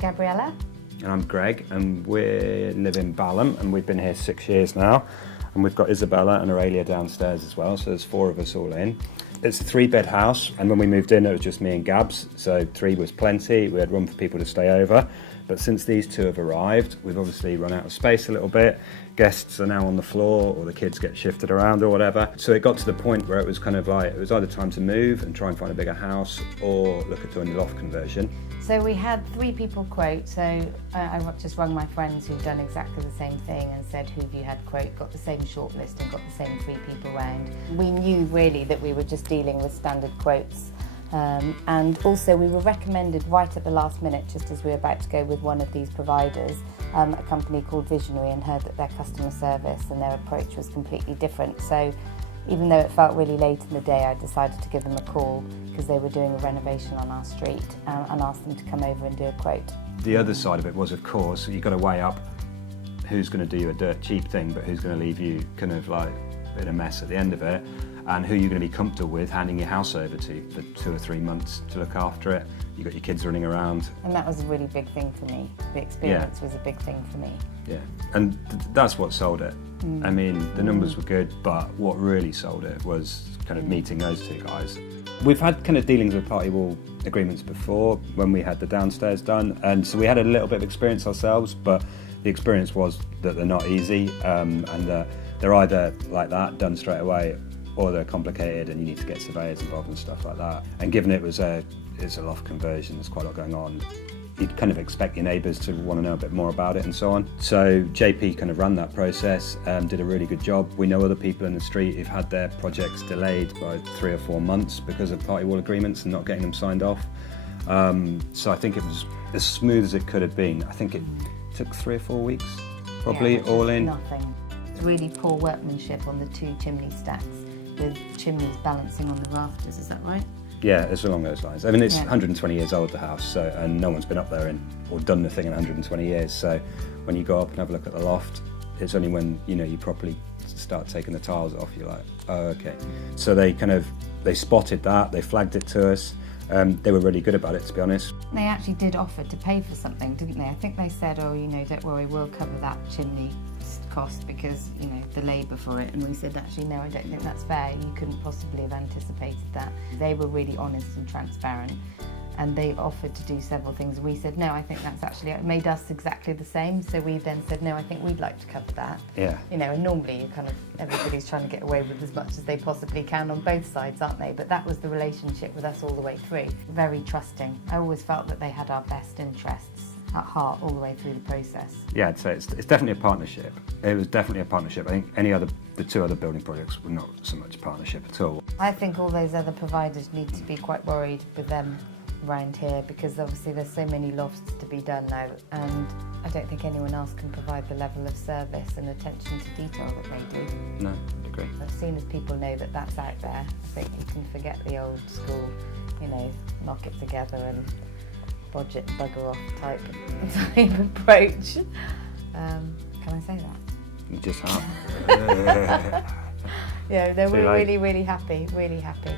Gabriella. And I'm Greg, and we live in Balham, and we've been here 6 years now. And we've got Isabella and Aurelia downstairs as well, so there's 4 of us all in. It's a 3-bed house, and when we moved in, it was just me and Gabs, so 3 was plenty. We had room for people to stay over. But since these 2 have arrived, we've obviously run out of space a little bit. Guests are now on the floor, or the kids get shifted around or whatever. So it got to the point where it was kind of like, it was either time to move and try and find a bigger house, or look at doing the loft conversion. So we had 3 people quote, so I just rung my friends who've done exactly the same thing and said, who have you had quote, got the same shortlist and got the same 3 people round. We knew really that we were just dealing with standard quotes. And also we were recommended right at the last minute, just as we were about to go with one of these providers, a company called Visionary, and heard that their customer service and their approach was completely different. So even though it felt really late in the day, I decided to give them a call because they were doing a renovation on our street, and asked them to come over and do a quote. The other side of it was, of course, you've got to weigh up who's going to do you a dirt cheap thing, but who's going to leave you kind of like in a mess at the end of it, and who you're going to be comfortable with handing your house over to for 2 or 3 months to look after it. You've got your kids running around. And that was a really big thing for me. The experience was a big thing for me. Yeah, and that's what sold it. I mean, the numbers were good, but what really sold it was kind of meeting those 2 guys. We've had kind of dealings with party wall agreements before when we had the downstairs done, and so we had a little bit of experience ourselves, but the experience was that they're not easy, and they're either like that, done straight away, or they're complicated and you need to get surveyors involved and stuff like that. And given it's a loft conversion, there's quite a lot going on, you'd kind of expect your neighbours to want to know a bit more about it and so on. So JP kind of ran that process, did a really good job. We know other people in the street who've had their projects delayed by 3 or 4 months because of party wall agreements and not getting them signed off. So I think it was as smooth as it could have been. I think it took 3 or 4 weeks, probably, all in. Nothing. Really poor workmanship on the 2 chimney stacks, with chimneys balancing on the rafters, is that right? Yeah, it's along those lines. I mean, it's 120 years old, the house, so, and no one's been up there or done the thing in 120 years. So when you go up and have a look at the loft, it's only when, you properly start taking the tiles off, you're like, oh, okay. So they spotted that, they flagged it to us. They were really good about it, to be honest. They actually did offer to pay for something, didn't they? I think they said, oh, don't worry, we'll cover that chimney cost because, the labour for it. And we said, actually, no, I don't think that's fair. You couldn't possibly have anticipated that. They were really honest and transparent, and they offered to do several things. We said, no, I think that's actually, it made us exactly the same. So we then said, no, I think we'd like to cover that. Yeah. And normally everybody's trying to get away with as much as they possibly can on both sides, aren't they? But that was the relationship with us all the way through. Very trusting. I always felt that they had our best interests at heart all the way through the process. Yeah, I'd say it's definitely a partnership. It was definitely a partnership. I think the 2 other building projects were not so much a partnership at all. I think all those other providers need to be quite worried with them around here, because obviously there's so many lofts to be done now, and I don't think anyone else can provide the level of service and attention to detail that they do. No, I'd agree. As soon as people know that that's out there, I think you can forget the old school, knock it together and budget bugger off type approach. Can I say that? You just have. Yeah, they were really, really happy, really happy.